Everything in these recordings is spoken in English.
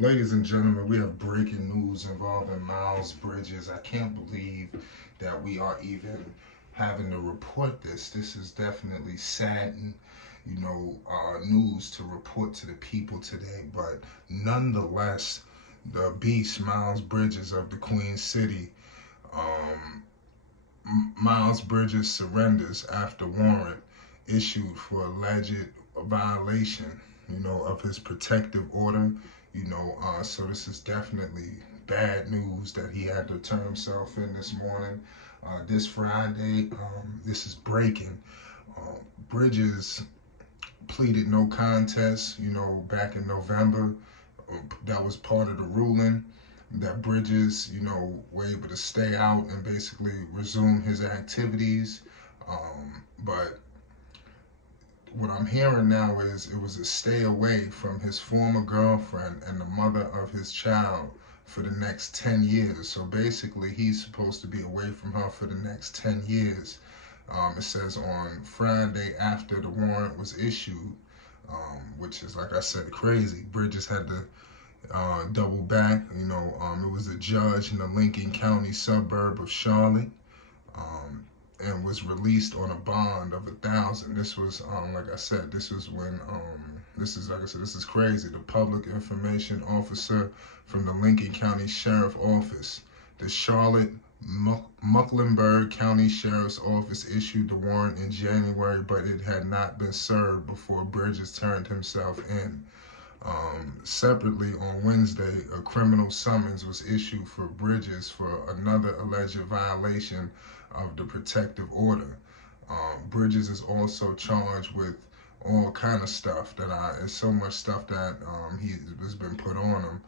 Ladies and gentlemen, we have breaking news involving Miles Bridges. I can't believe that we are even having to report this. This is definitely saddening, news to report to the people today. But nonetheless, the beast, Miles Bridges of the Queen City, um, Miles Bridges surrenders after warrant issued for alleged violation, of his protective order. So this is definitely bad news that he had to turn himself in this morning. This Friday, this is breaking. Uh, Bridges pleaded no contest, back in November. That was part of the ruling that Bridges, were able to stay out and basically resume his activities. But what I'm hearing now is it was a stay away from his former girlfriend and the mother of his child for the next 10 years. So basically, he's supposed to be away from her for the next 10 years. It says on Friday after the warrant was issued, which is, like I said, crazy. Bridges had to double back. It was a judge in the Lincoln County suburb of Charlotte, um, and was released on a bond of 1,000. This was, like I said, this was when, this is, like I said, this is crazy. The public information officer from the Lincoln County Sheriff Office, the Charlotte Mecklenburg County Sheriff's Office issued the warrant in January, but it had not been served before Bridges turned himself in. Separately, on Wednesday, a criminal summons was issued for Bridges for another alleged violation of the protective order. Bridges is also charged with all kind of stuff it's so much stuff that he has been put on him.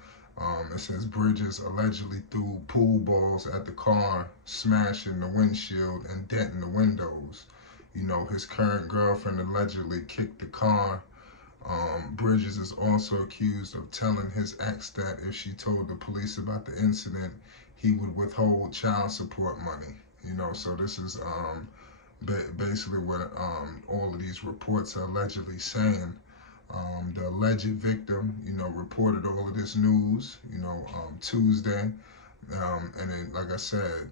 It says Bridges allegedly threw pool balls at the car, smashing the windshield and denting the windows. His current girlfriend allegedly kicked the car. Bridges is also accused of telling his ex that if she told the police about the incident, he would withhold child support money. So this is basically what all of these reports are allegedly saying. The alleged victim, reported all of this news, Tuesday, and then, like I said,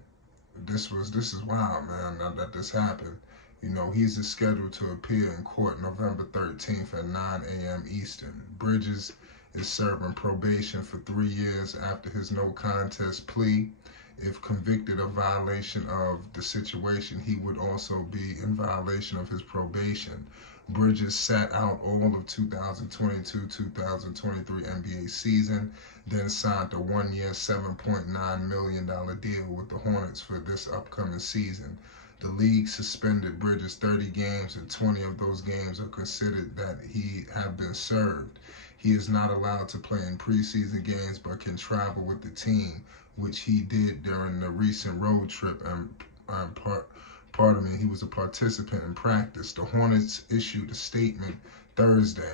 this is wild, man. Now that this happened, he's scheduled to appear in court November 13th at 9 a.m. Eastern. Bridges is serving probation for 3 years after his no contest plea. If convicted of violation of the situation, he would also be in violation of his probation. Bridges sat out all of 2022-2023 NBA season, then signed a one-year $7.9 million deal with the Hornets for this upcoming season. The league suspended Bridges 30 games, and 20 of those games are considered that he have been served. He is not allowed to play in preseason games, but can travel with the team, which he did during the recent road trip, and pardon me, he was a participant in practice. The Hornets issued a statement Thursday.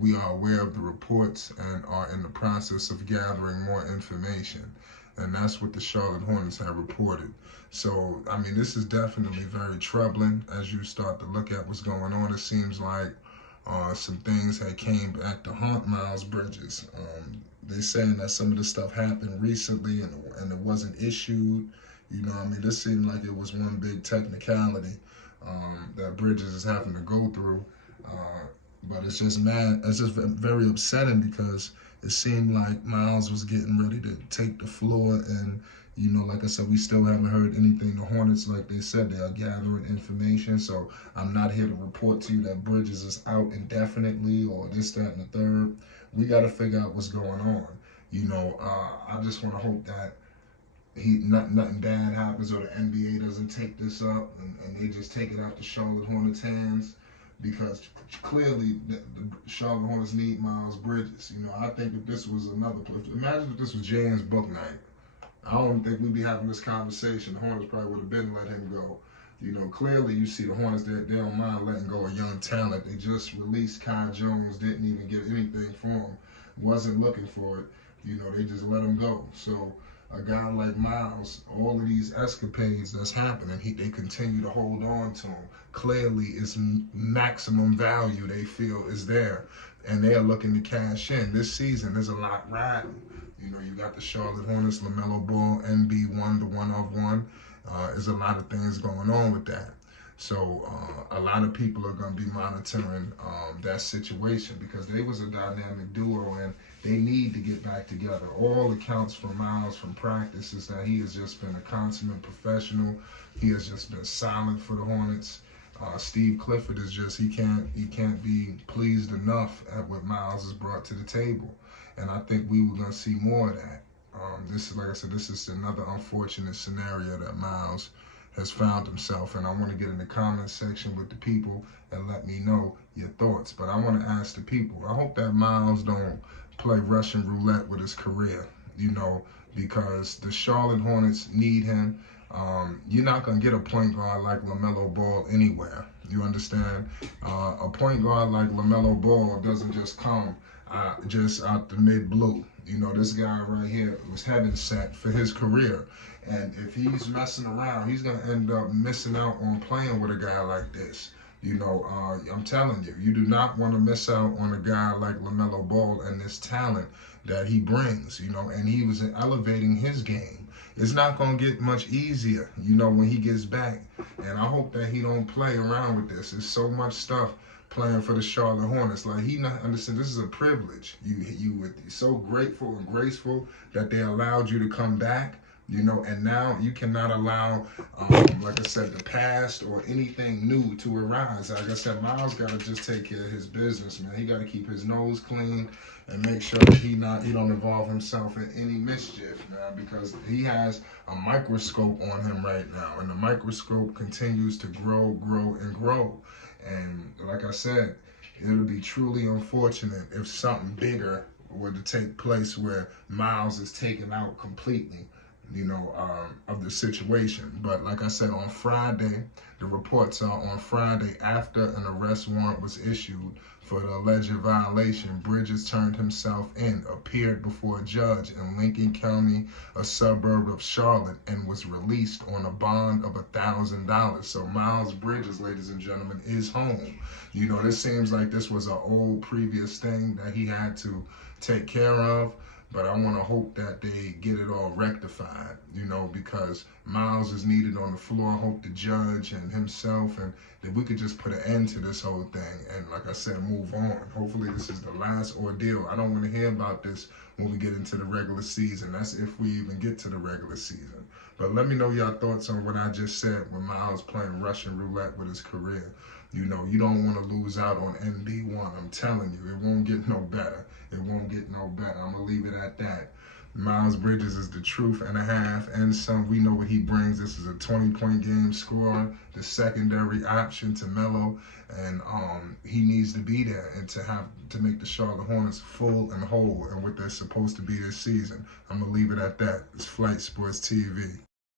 We are aware of the reports and are in the process of gathering more information. And that's what the Charlotte Hornets have reported. So, I mean, this is definitely very troubling as you start to look at what's going on. It seems like some things had came back to haunt Miles Bridges. They're saying that some of the stuff happened recently and it wasn't issued. This seemed like it was one big technicality that Bridges is having to go through. But it's just mad. It's just very upsetting because it seemed like Miles was getting ready to take the floor. And, like I said, we still haven't heard anything. The Hornets, like they said, they are gathering information. So I'm not here to report to you that Bridges is out indefinitely or this, that, and the third. We got to figure out what's going on. I just want to hope that nothing bad happens or the NBA doesn't take this up and they just take it out the Charlotte Hornets' hands, because clearly the Charlotte Hornets need Miles Bridges. I think if this was another place, imagine if this was James Bouknight. I don't think we'd be having this conversation. The Hornets probably would have been let him go. Clearly you see the Hornets, they don't mind letting go of young talent. They just released Kai Jones, didn't even get anything for him, wasn't looking for it. They just let him go. So a guy like Miles, all of these escapades that's happening, they continue to hold on to him. Clearly, it's maximum value they feel is there. and they are looking to cash in. This season, there's a lot riding. You know, you got the Charlotte Hornets, LaMelo Ball, NB1, the one of one. There's a lot of things going on with that. So a lot of people are going to be monitoring that situation because they was a dynamic duo and they need to get back together. All accounts from Miles from practice is that he has just been a consummate professional. He has just been silent for the Hornets. Steve Clifford is just he can't be pleased enough at what Miles has brought to the table, and I think we were gonna see more of that. This is, like I said, this is another unfortunate scenario that Miles has found himself, and I want to get in the comments section with the people and let me know your thoughts. But I want to ask the people, I hope that Miles don't play Russian roulette with his career, you know, because the Charlotte Hornets need him. You're not going to get a point guard like LaMelo Ball anywhere. You understand? A point guard like LaMelo Ball doesn't just come just out the mid-blue. You know, this guy right here was heaven set for his career. And if he's messing around, he's going to end up missing out on playing with a guy like this. You know, I'm telling you, you do not want to miss out on a guy like LaMelo Ball and this talent that he brings, you know, and he was elevating his game. It's not going to get much easier, you know, when he gets back. And I hope that he don't play around with this. There's so much stuff playing for the Charlotte Hornets. Like, he not understand this is a privilege. You're so grateful and graceful that they allowed you to come back. You know, and now you cannot allow, like I said, the past or anything new to arise. Like I said, Miles got to just take care of his business, man. He got to keep his nose clean and make sure that he don't involve himself in any mischief, man, because he has a microscope on him right now, and the microscope continues to grow, and grow. And like I said, it'll be truly unfortunate if something bigger were to take place where Miles is taken out completely, you know, of the situation. But like I said, on Friday, the reports are on Friday after an arrest warrant was issued for the alleged violation, Bridges turned himself in, appeared before a judge in Lincoln County, a suburb of Charlotte, and was released on a bond of $1,000. So Miles Bridges, ladies and gentlemen, is home. You know, this seems like this was an old previous thing that he had to take care of. But I want to hope that they get it all rectified, you know, because Miles is needed on the floor. I hope the judge and himself, and that we could just put an end to this whole thing. And like I said, move on. Hopefully this is the last ordeal. I don't want to hear about this when we get into the regular season. That's if we even get to the regular season. But let me know your thoughts on what I just said with Miles playing Russian roulette with his career. You know, you don't want to lose out on NB1. I'm telling you, it won't get no better. It won't get no better. I'm going to leave it at that. Miles Bridges is the truth and a half and some. We know what he brings. This is a 20-point game scorer, the secondary option to Melo, and he needs to be there and to make the Charlotte Hornets full and whole and what they're supposed to be this season. I'm going to leave it at that. It's Flight Sports TV.